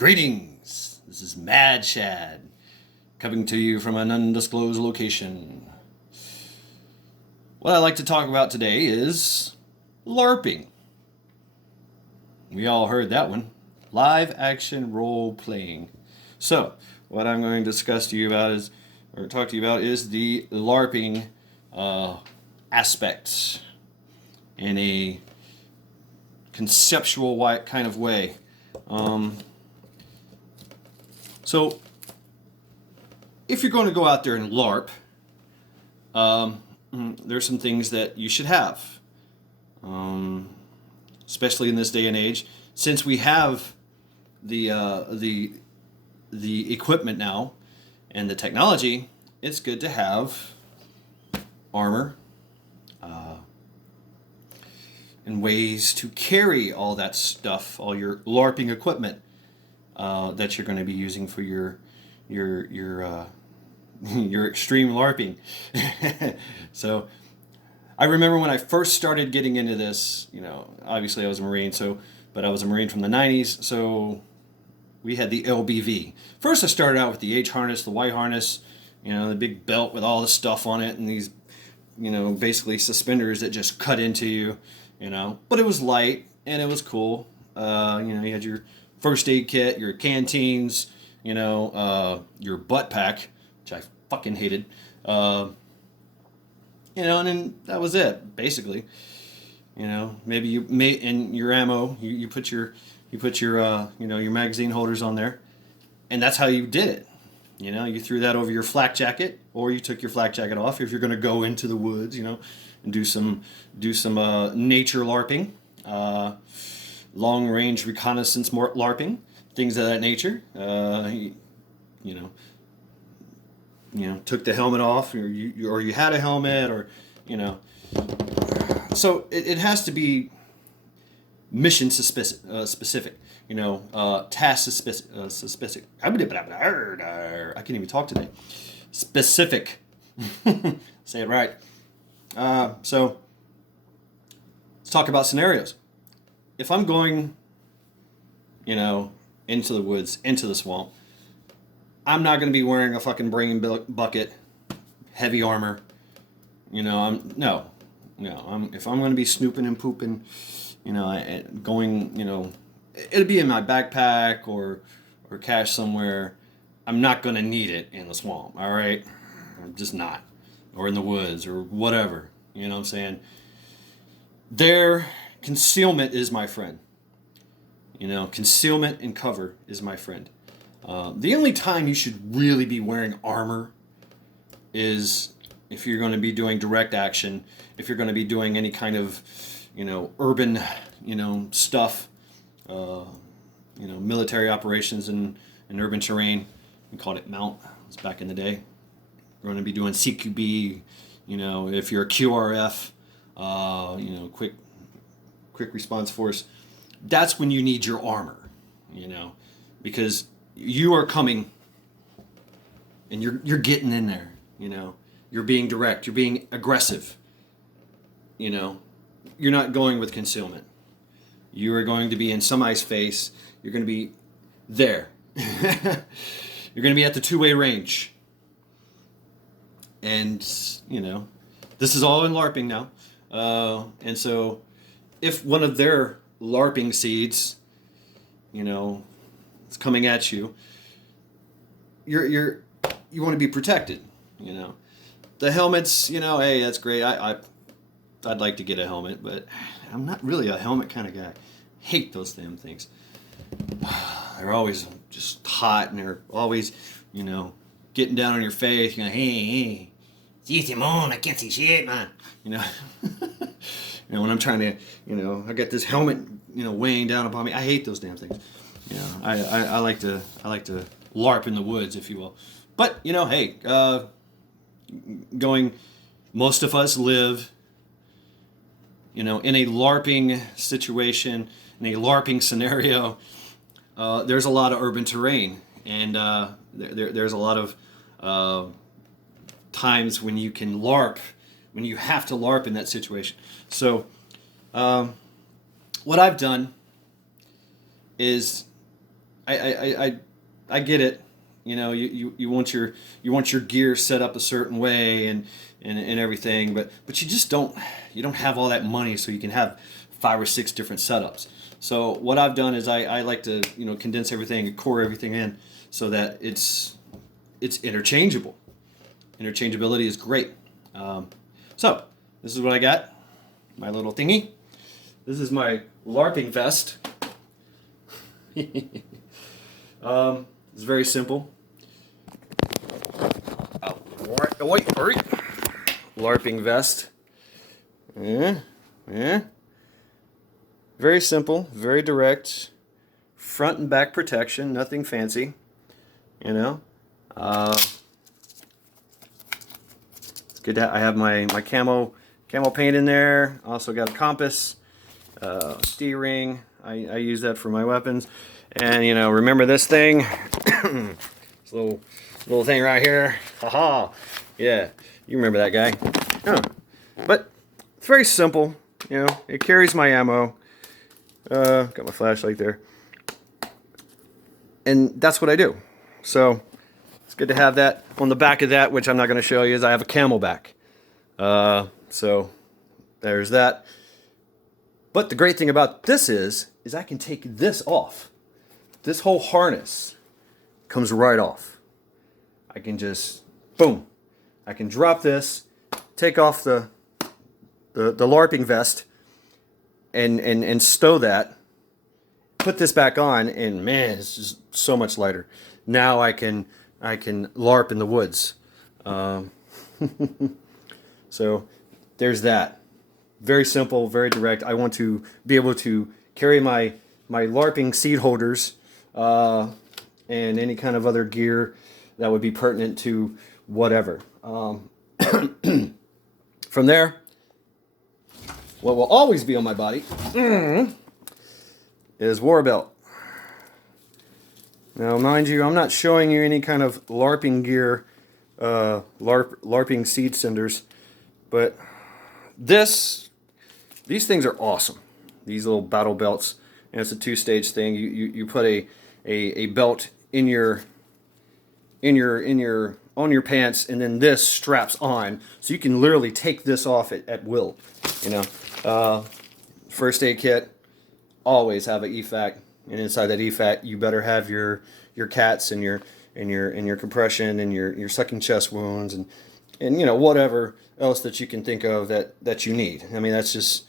Greetings, this is Mad Shad, coming to you from an undisclosed location. What I'd like to talk about today is LARPing. We all heard that one. Live action role playing. So, what I'm going to discuss to you about is, or talk to you about, is the LARPing aspects in a conceptual kind of way. So, if you're going to go out there and LARP, there's some things that you should have, especially in this day and age, since we have the equipment now and the technology. It's good to have armor and ways to carry all that stuff, all your LARPing equipment that you're going to be using for your extreme LARPing. So I remember when I first started getting into this, obviously I was a Marine, but I was a Marine from the 90s, so we had the LBV. First I started out with the H harness, the Y harness, the big belt with all the stuff on it, and these, basically suspenders that just cut into you, but it was light and it was cool. You had your first aid kit, your canteens, your butt pack, which I fucking hated, and then that was it, basically. Maybe you in your ammo, you put your your magazine holders on there, and that's how you did it. You threw that over your flak jacket, or you took your flak jacket off if you're going to go into the woods, and do some nature LARPing, long range reconnaissance LARPing, things of that nature. Took the helmet off, or you had a helmet, or So it has to be mission specific, task specific. I can't even talk today. Specific. Say it right. So let's talk about scenarios. If I'm going, into the woods, into the swamp, I'm not going to be wearing a fucking brain bucket, heavy armor. If I'm going to be snooping and pooping, going, it'll be in my backpack or cache somewhere. I'm not going to need it in the swamp, all right? I'm just not. Or in the woods or whatever, you know what I'm saying? Their concealment is my friend. Concealment and cover is my friend. The only time you should really be wearing armor is if you're going to be doing direct action, if you're going to be doing any kind of, urban, stuff, military operations in urban terrain. We called it Mount. It was back in the day. We're going to be doing CQB, if you're a QRF, quick response force. That's when you need your armor, because you are coming and you're getting in there, you're being direct, you're being aggressive, you're not going with concealment. You are going to be in somebody's face, you're going to be there. You're going to be at the two-way range. And, this is all in LARPing now. And so if one of their LARPing seeds, is coming at you, you want to be protected, The helmets, hey, that's great. I'd like to get a helmet, but I'm not really a helmet kind of guy. Hate those damn things. They're always just hot, and they're always, getting down on your face. Hey, it's easy, man. I can't see shit, man. When I'm trying to, I got this helmet, weighing down upon me. I hate those damn things. I like to LARP in the woods, if you will. But hey, most of us live, in a LARPing situation, in a LARPing scenario. There's a lot of urban terrain, and there's a lot of times when you can LARP, when you have to LARP in that situation. So what I've done is I get it. You know, you want your gear set up a certain way and everything, but you just don't have all that money so you can have 5 or 6 different setups. So what I've done is I like to, you know, condense everything and core everything in so that it's interchangeable. Interchangeability is great. So this is what I got. My little thingy. This is my LARPing vest. It's very simple. Wait, hurry. LARPing vest. Yeah. Very simple, very direct. Front and back protection, nothing fancy. You know. It's good to I have my camo paint in there. Also got a compass, D-ring. I use that for my weapons. And you know, remember this thing? This little thing right here. Haha. Yeah, you remember that guy. Huh. But it's very simple. You know, it carries my ammo. Got my flashlight there. And that's what I do. So it's good to have that. On the back of that, which I'm not going to show you, is I have a camelback. So there's that. But the great thing about this is I can take this off. This whole harness comes right off. I can just, boom. I can drop this, take off the LARPing vest, and stow that, put this back on, and man, it's just so much lighter. Now I can LARP in the woods. So there's that. Very simple, very direct. I want to be able to carry my LARPing seed holders and any kind of other gear that would be pertinent to whatever. From there, what will always be on my body is war belt. Now, mind you, I'm not showing you any kind of LARPing gear, LARPing seed cinders, but these things are awesome. These little battle belts, and it's a 2-stage thing. You put a belt on your pants, and then this straps on, so you can literally take this off at will. You know, first aid kit, always have an EFAC, and inside that EFAC you better have your cats and your compression and your sucking chest wounds and you know, whatever else that you can think of that you need. I mean, that's just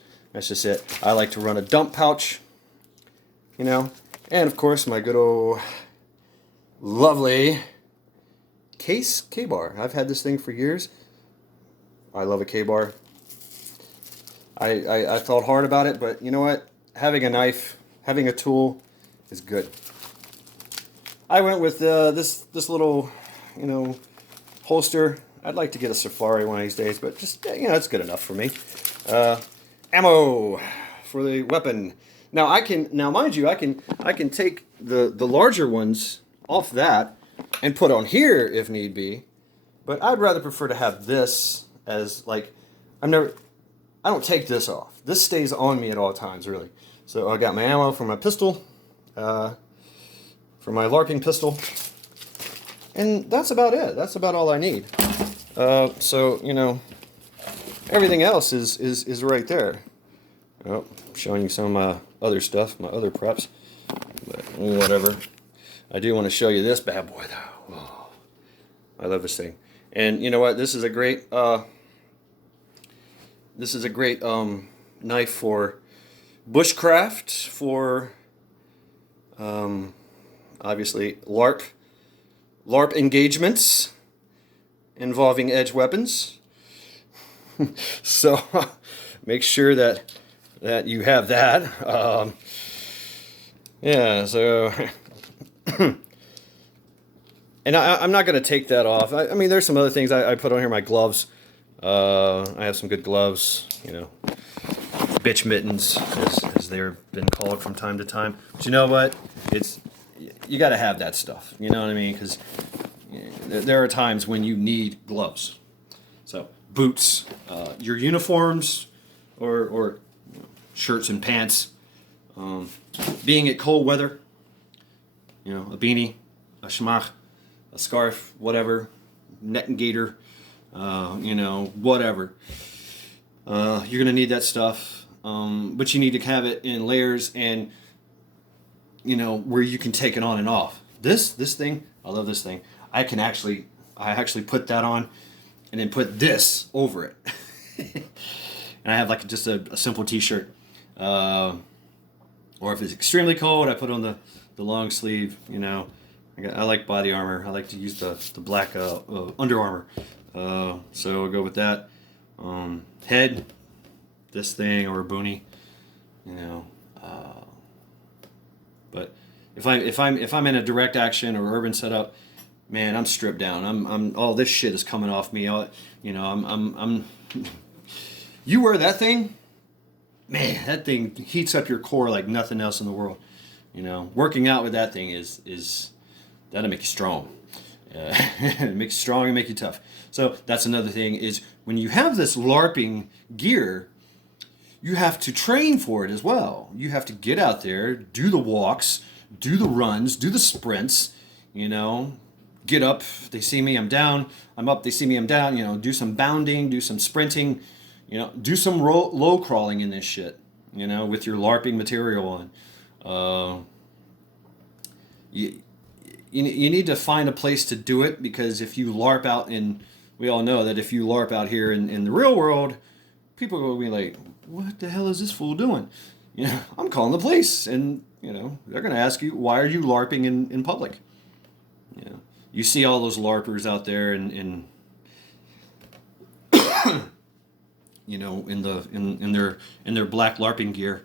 it. I like to run a dump pouch, you know, and of course my good old lovely case K-bar. I've had this thing for years. I love a K-bar. I thought hard about it, but you know what? Having a knife, having a tool is good. I went with this little, you know, holster. I'd like to get a Safari one of these days, but just, you know, it's good enough for me. Ammo for the weapon. Now mind you, I can take the larger ones off that and put on here if need be, but I'd rather prefer to have this as like, I don't take this off. This stays on me at all times, really. So I got my ammo for my pistol, for my LARPing pistol, and that's about it. That's about all I need. So, you know, everything else is right there. Oh, I'm showing you some of my other stuff, my other preps, but whatever. I do want to show you this bad boy, though. Oh, I love this thing. And you know what? This is a great knife for bushcraft, for obviously LARP engagements involving edge weapons. So make sure that you have that. Yeah, so and I'm not going to take that off. I mean, there's some other things I put on here. My gloves. I have some good gloves, you know, bitch mittens, as they've been called from time to time. But you know what? You got to have that stuff. You know what I mean? Because there are times when you need gloves. So boots, your uniforms, or shirts and pants. Being at cold weather, you know, a beanie, a schmach, a scarf, whatever, net and gaiter, you know, whatever. You're gonna need that stuff, but you need to have it in layers and, you know, where you can take it on and off. This thing, I love this thing. I actually put that on, and then put this over it, and I have like just a simple T-shirt. Or if it's extremely cold, I put on the long sleeve. You know, I like body armor. I like to use the black Under Armour. So I'll go with that. Head, this thing or a boonie. You know, but if I'm in a direct action or urban setup, man, I'm stripped down. I'm all this shit is coming off me. You know, I'm you wear that thing, man, that thing heats up your core like nothing else in the world. You know, working out with that thing is that'll make you strong. It makes you strong and make you tough. So that's another thing is when you have this LARPing gear, you have to train for it as well. You have to get out there, do the walks, do the runs, do the sprints, you know, get up, they see me, I'm down, I'm up, they see me, I'm down, you know, do some bounding, do some sprinting, you know, do some low crawling in this shit, you know, with your LARPing material on. You need to find a place to do it, because if you LARP out we all know that if you LARP out here in the real world, people will be like, what the hell is this fool doing? You know, I'm calling the police, and, you know, they're going to ask you, why are you LARPing in public? You know, you see all those LARPers out there in you know, in their black LARPing gear,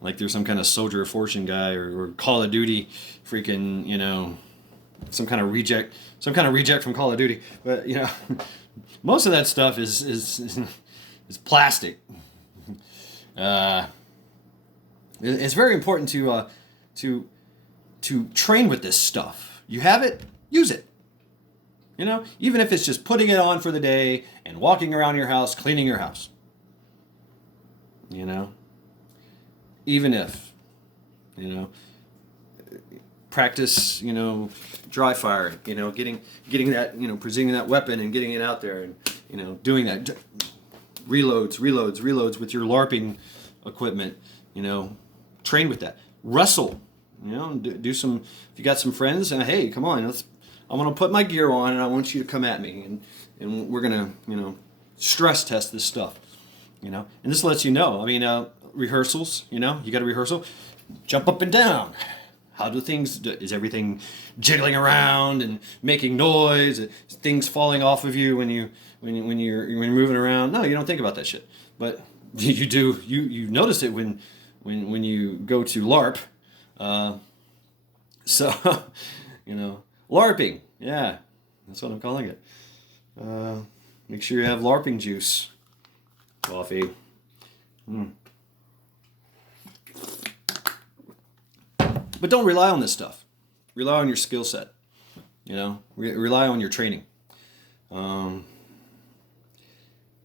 like they're some kind of Soldier of Fortune guy or Call of Duty freaking, you know, some kind of reject from Call of Duty. But, you know, most of that stuff is plastic. It's very important to train with this stuff. You have it, use it. You know, even if it's just putting it on for the day and walking around your house, cleaning your house. You know, even if, you know, practice, you know, dry fire, you know, getting that, you know, presenting that weapon and getting it out there, and, you know, doing that reloads with your LARPing equipment, you know, train with that. Wrestle, you know, do some, if you got some friends, hey, come on, I'm going to put my gear on and I want you to come at me, and we're going to, you know, stress test this stuff, you know, and this lets you know, I mean, rehearsals, you know, you got a rehearsal, jump up and down. How do things, is everything jiggling around and making noise? Things falling off of you when you're moving around? No, you don't think about that shit. But you do. You notice it when you go to LARP. So, you know, LARPing. Yeah, that's what I'm calling it. Make sure you have LARPing juice. Coffee. But don't rely on this stuff. Rely on your skill set. You know, rely on your training. And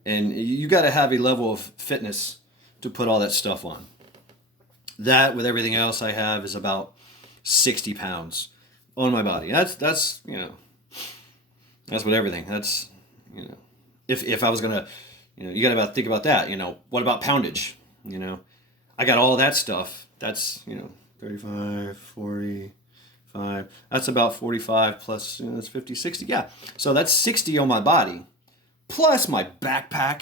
you got to have a level of fitness to put all that stuff on. That, with everything else I have, is about 60 pounds on my body. That's you know, that's with everything. That's, you know, if I was gonna, you know, you got to think about that. You know, what about poundage? You know, I got all that stuff. That's, you know, 35, 45, that's about 45 plus, you know, that's 50, 60, yeah. So that's 60 on my body, plus my backpack,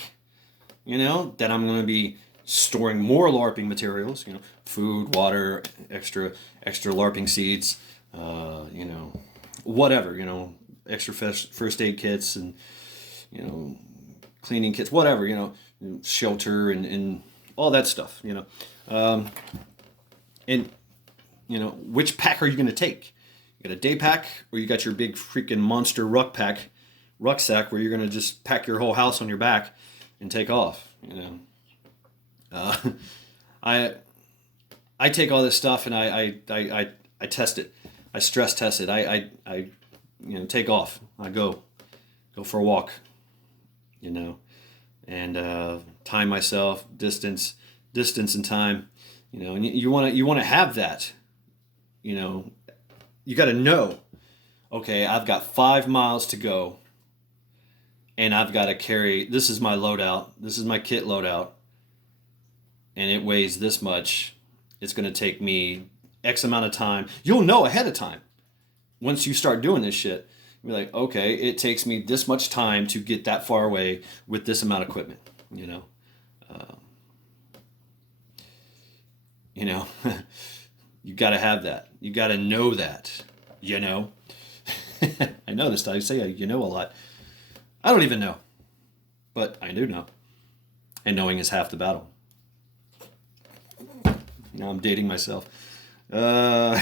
you know, that I'm going to be storing more LARPing materials, you know, food, water, extra LARPing seeds, you know, whatever, you know, extra first aid kits and, you know, cleaning kits, whatever, you know, shelter and all that stuff, you know. And, you know, which pack are you going to take? You got a day pack, or you got your big freaking monster rucksack where you're going to just pack your whole house on your back and take off, you know. I take all this stuff and I test it. I stress test it. I you know, take off. I go for a walk, you know, and time myself, distance and time, And you want to have that. You got to know. Okay, I've got 5 miles to go, and I've got to carry. This is my loadout. This is my kit loadout, and it weighs this much. It's going to take me X amount of time. You'll know ahead of time. Once you start doing this shit, you'll be like, okay, it takes me this much time to get that far away with this amount of equipment. You got to have that. You got to know that. I noticed I say a lot. I don't even know, but I do know, and knowing is half the battle. I'm dating myself. Yeah.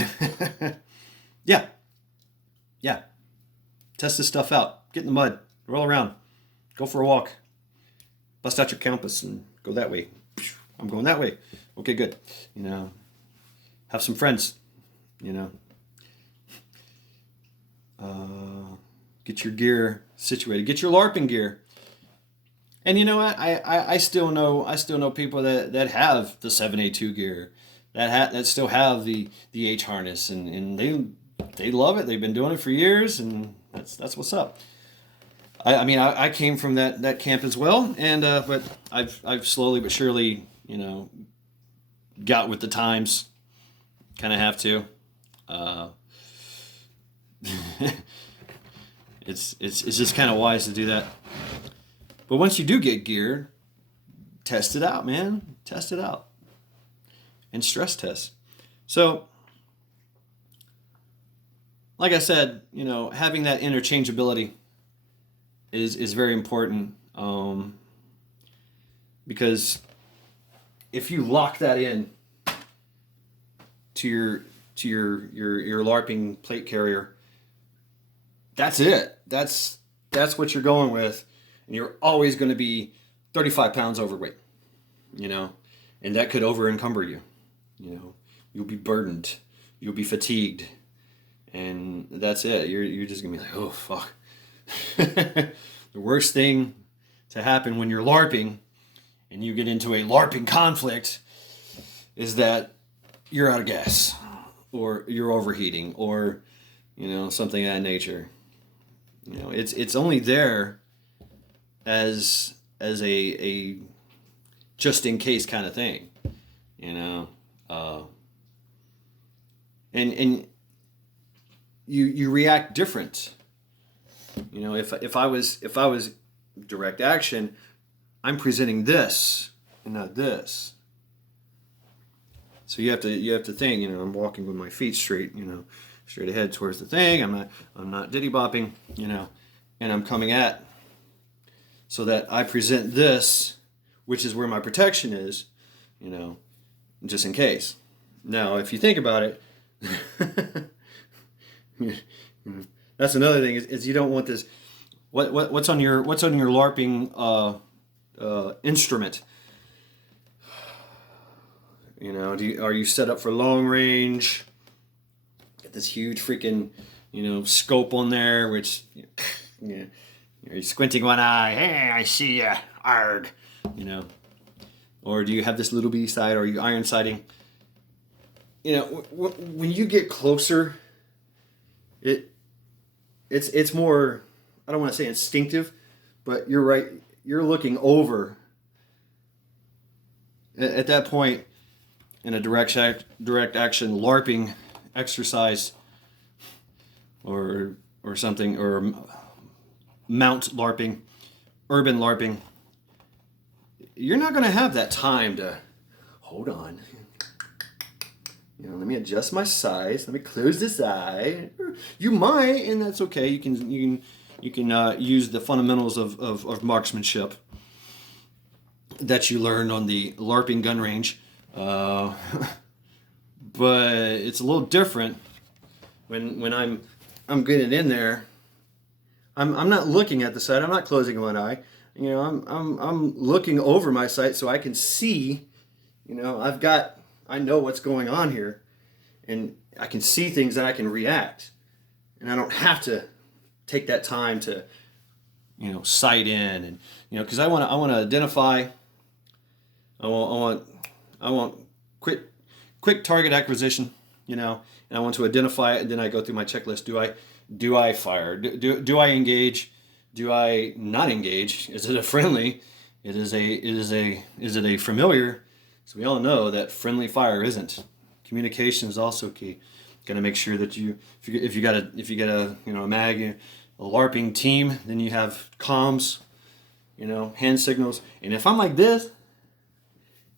Test this stuff out. Get in the mud. Roll around. Go for a walk. Bust out your compass and go that way. I'm going that way. Okay, good. Have some friends. Get your gear situated. Get your LARPing gear. And you know what? I still know people that have the 7A2 gear, that still have the H harness, and they love it. They've been doing it for years, and that's what's up. I came from that camp as well, and but I've slowly but surely got with the times. Kind of have to. It's just kind of wise to do that. But once you do get gear, test it out, man. Test it out. And stress test. So, like I said, having that interchangeability is very important. Because if you lock that in to your LARPing plate carrier, that's it. That's what you're going with, and you're always going to be 35 pounds overweight, and that could over encumber you. You'll be burdened, you'll be fatigued, and that's it. You're just gonna be like, oh fuck. The worst thing to happen when you're LARPing and you get into a LARPing conflict is that you're out of gas, or you're overheating, or something of that nature. It's only there as a just in case kind of thing, and you react different. If I was direct action, I'm presenting this and not this. So you have to think, I'm walking with my feet straight, straight ahead towards the thing. I'm not diddy bopping, and I'm coming at, so that I present this, which is where my protection is, just in case. Now, if you think about it, that's another thing is you don't want this. What's on your LARPing instrument? Are you set up for long range? Get this huge freaking, scope on there, which, you're squinting one eye. Hey, I see ya, arg, Or do you have this little bitty sight? Or are you iron sighting? When you get closer, it's more, I don't want to say instinctive, but you're right. You're looking over. At that point, in a direct action LARPing exercise, or something, or mount LARPing, urban LARPing, you're not going to have that time to hold on. Let me adjust my size. Let me close this eye. You might, and that's okay. You can use the fundamentals of marksmanship that you learned on the LARPing gun range. But it's a little different when I'm getting in there. I'm not looking at the sight. I'm not closing one eye. I'm looking over my sight so I can see. I know what's going on here, and I can see things that I can react, and I don't have to take that time to sight in, and because I want to identify. I want quit quick target acquisition, and I want to identify it, and then I go through my checklist. Do I fire? Do I engage? Do I not engage? Is it a friendly? Is it a familiar? So we all know that friendly fire isn't. Communication is also key. Got to make sure that if you got a a mag, a LARPing team, then you have comms, hand signals. And if I'm like this,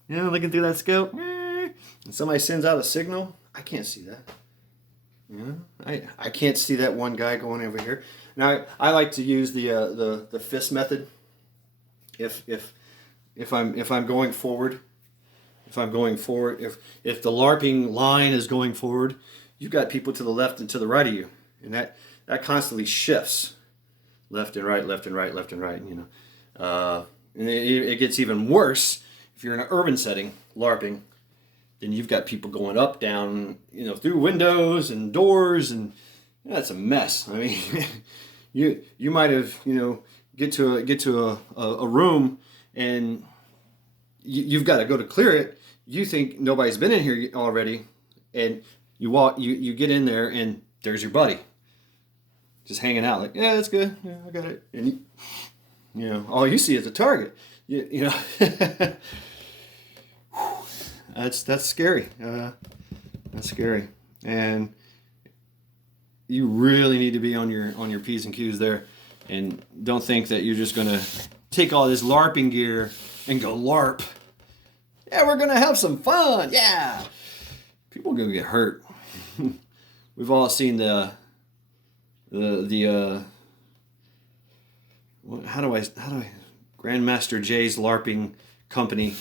looking through that scope, and somebody sends out a signal, I can't see that. I can't see that one guy going over here. Now I like to use the fist method. If I'm going forward, if the LARPing line is going forward, you've got people to the left and to the right of you, and that constantly shifts, left and right, left and right, left and right. And it gets even worse if you're in an urban setting LARPing. Then you've got people going up, down, through windows and doors, and that's a mess. I mean, you might have get to a room, and you've got to go to clear it. You think nobody's been in here already, and you get in there, and there's your buddy, just hanging out, like, yeah, that's good, yeah, I got it, and all you see is a target. That's scary. That's scary, and you really need to be on your P's and Q's there, and don't think that you're just gonna take all this LARPing gear and go LARP. Yeah, we're gonna have some fun. Yeah, people are gonna get hurt. We've all seen the how do I Grandmaster Jay's LARPing company.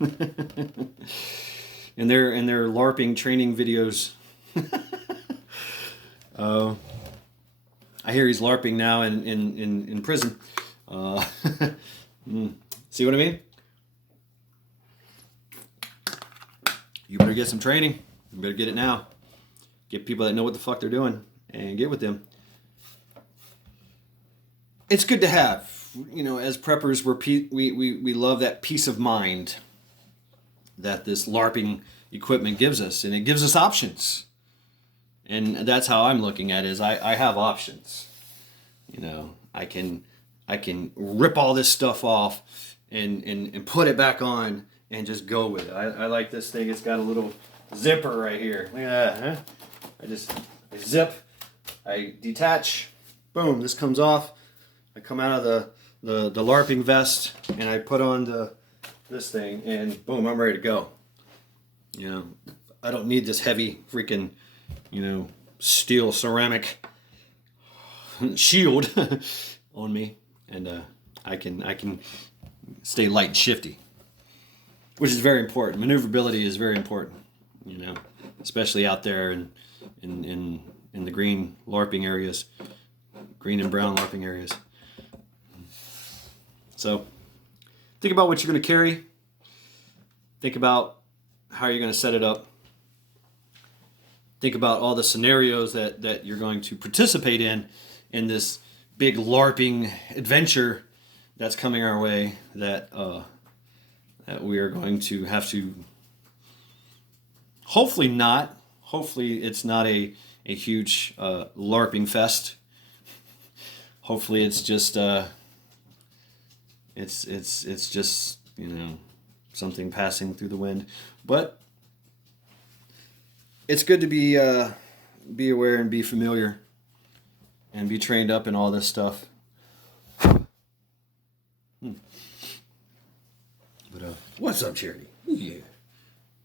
and their LARPing training videos. I hear he's LARPing now in prison. See what I mean? You better get some training. You better get it now. Get people that know what the fuck they're doing and get with them. It's good to have. As preppers, we love that peace of mind that this LARPing equipment gives us, and it gives us options. And that's how I'm looking at it, is I have options. I can rip all this stuff off and put it back on and just go with it. I like this thing. It's got a little zipper right here. Look at that, huh? I zip, I detach, boom, this comes off. I come out of the LARPing vest, and I put on this thing, and boom, I'm ready to go. I don't need this heavy freaking, steel ceramic shield on me, and I can stay light and shifty, which is very important. Maneuverability is very important, especially out there in the green LARPing areas, green and brown LARPing areas. So think about what you're going to carry. Think about how you're going to set it up. Think about all the scenarios that you're going to participate in this big LARPing adventure that's coming our way, that we are going to have to, hopefully it's not a huge LARPing fest. Hopefully it's just it's just something passing through the wind. But it's good to be aware and be familiar and be trained up in all this stuff. But what's up, Charity? Yeah.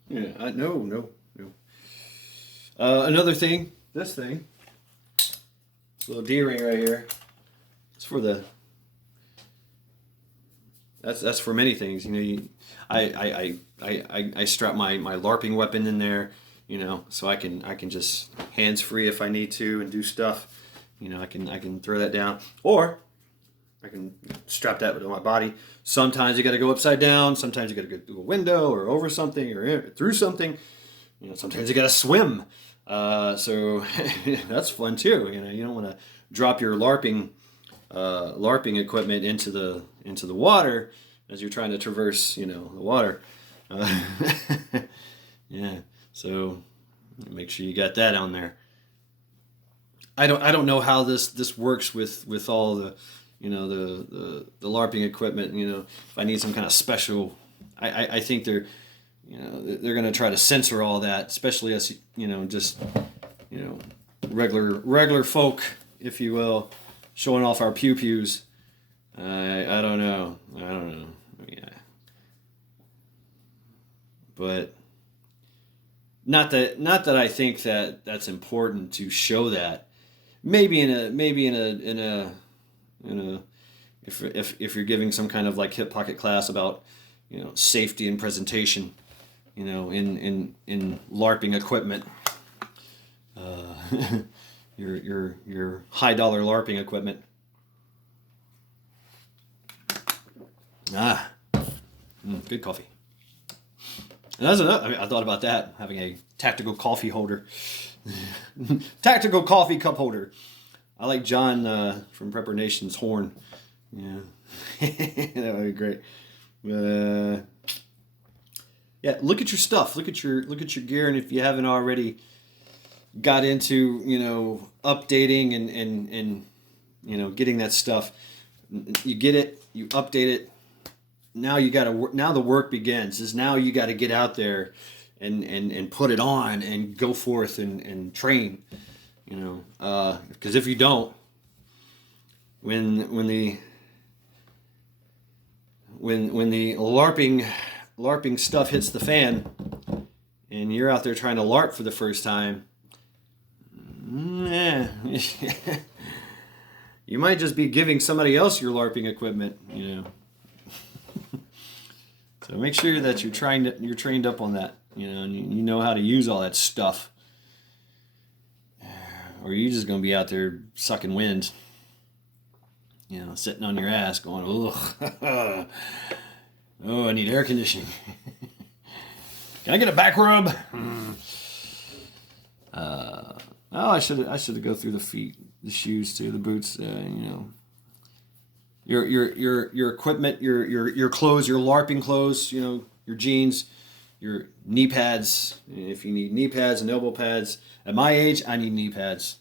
No. Another thing, this thing, little D-ring right here. It's for the. That's for many things. I strap my LARPing weapon in there, so I can just hands free if I need to and do stuff. I can throw that down, or I can strap that to my body. Sometimes you got to go upside down. Sometimes you got to go through a window or over something or through something. Sometimes you got to swim. So that's fun too. You don't want to drop your LARPing equipment into the water as you're trying to traverse the water. Uh, yeah. So make sure you got that on there. I don't know how this works with all the, you know, the LARPing equipment. You know, if I need some kind of special, I think they're, you know, they're going to try to censor all that, especially us, you know, just, you know, regular folk, if you will, showing off our pews. I don't know. I don't know. Yeah. But not that I think that that's important to show that. Maybe in a if you're giving some kind of like hip pocket class about, you know, safety and presentation, you know, in LARPing equipment, your high dollar LARPing equipment. Good coffee. And that's another. I mean, I thought about that, having a tactical coffee holder, tactical coffee cup holder. I like John from Prepper Nation's horn. Yeah, that would be great. Yeah, look at your stuff. Look at your gear, and if you haven't already got into, you know, updating and you know, getting that stuff, you get it, you update it. Now you got to. Now the work begins. Is now you got to get out there and put it on and go forth and train. You know, because if you don't, when the LARPing stuff hits the fan, and you're out there trying to LARP for the first time, you might just be giving somebody else your LARPing equipment. You know. So make sure that you're trained up on that, you know, and you know how to use all that stuff, or you're just gonna be out there sucking wind, you know, sitting on your ass, going, ugh, oh, I need air conditioning. Can I get a back rub? Oh, I should go through the feet, the shoes too, the boots, you know. Your equipment, your clothes, your LARPing clothes, you know, your jeans, your knee pads. If you need knee pads and elbow pads, at my age, I need knee pads.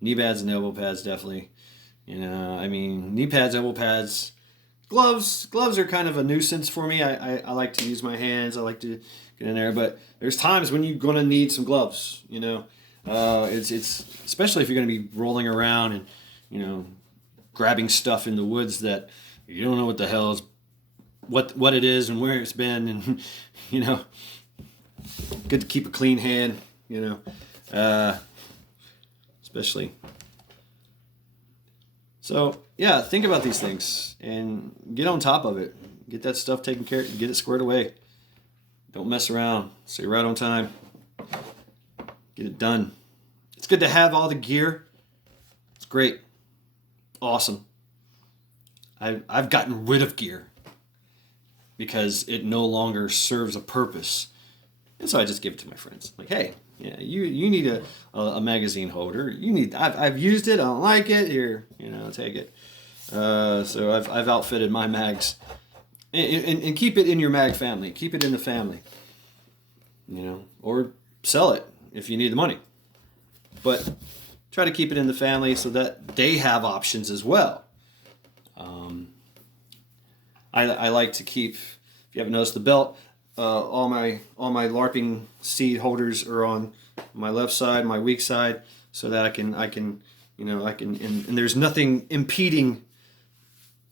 Knee pads and elbow pads, definitely. You know, I mean, knee pads, elbow pads. Gloves are kind of a nuisance for me. I like to use my hands. I like to get in there, but there's times when you're gonna need some gloves. You know, it's especially if you're gonna be rolling around and, you know, grabbing stuff in the woods that you don't know what the hell is, what it is and where it's been, and you know, good to keep a clean hand, you know, especially. So yeah, think about these things and get on top of it. Get that stuff taken care of. Get it squared away. Don't mess around. Stay right on time. Get it done. It's good to have all the gear. It's great. Awesome. I've gotten rid of gear because it no longer serves a purpose, and so I just give it to my friends. Like, hey, yeah, you need a magazine holder. You need. I've used it. I don't like it. Here, you know, take it. So I've outfitted my mags, and keep it in your mag family. Keep it in the family. You know, or sell it if you need the money, but try to keep it in the family so that they have options as well. I like to keep, if you haven't noticed the belt, all my LARPing seed holders are on my left side, my weak side, so that I can you know, and there's nothing impeding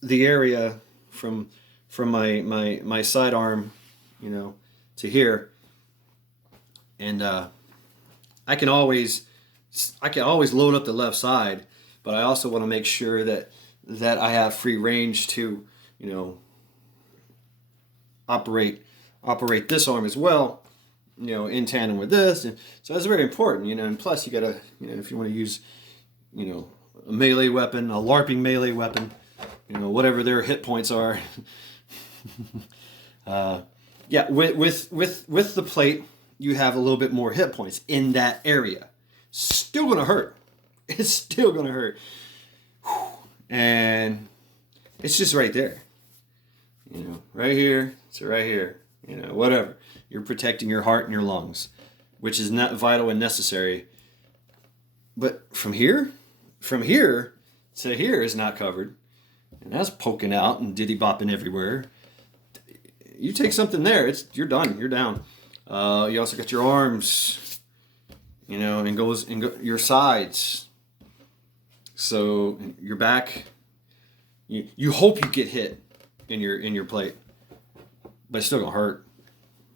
the area from my sidearm, you know, to here, and I can always load up the left side, but I also want to make sure that I have free range to, you know, operate this arm as well, you know, in tandem with this, and so that's very important, you know. And plus, you gotta, you know, if you want to use, you know, a melee weapon, a LARPing melee weapon, you know, whatever their hit points are. Yeah, with the plate, you have a little bit more hit points in that area. Still gonna hurt. It's still gonna hurt. And it's just right there. You know, right here to right here. whatever. You're protecting your heart and your lungs, which is not vital and necessary. But from here to here is not covered. And that's poking out and diddy bopping everywhere. You take something there, you're done. You're down. You also got your arms, and your sides. So your back. You hope you get hit in your plate, but it's still gonna hurt.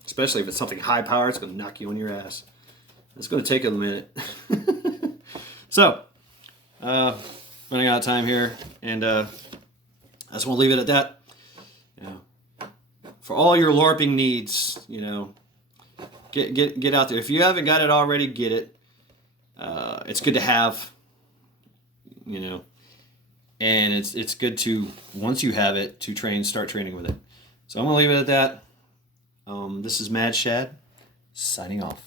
Especially if it's something high power, it's gonna knock you on your ass. It's gonna take a minute. So, running out of time here, and I just want to leave it at that. For all your LARPing needs, get out there. If you haven't got it already, get it. It's good to have, and it's good to, once you have it, to start training with it. So I'm gonna leave it at that. This is Mad Shad, signing off.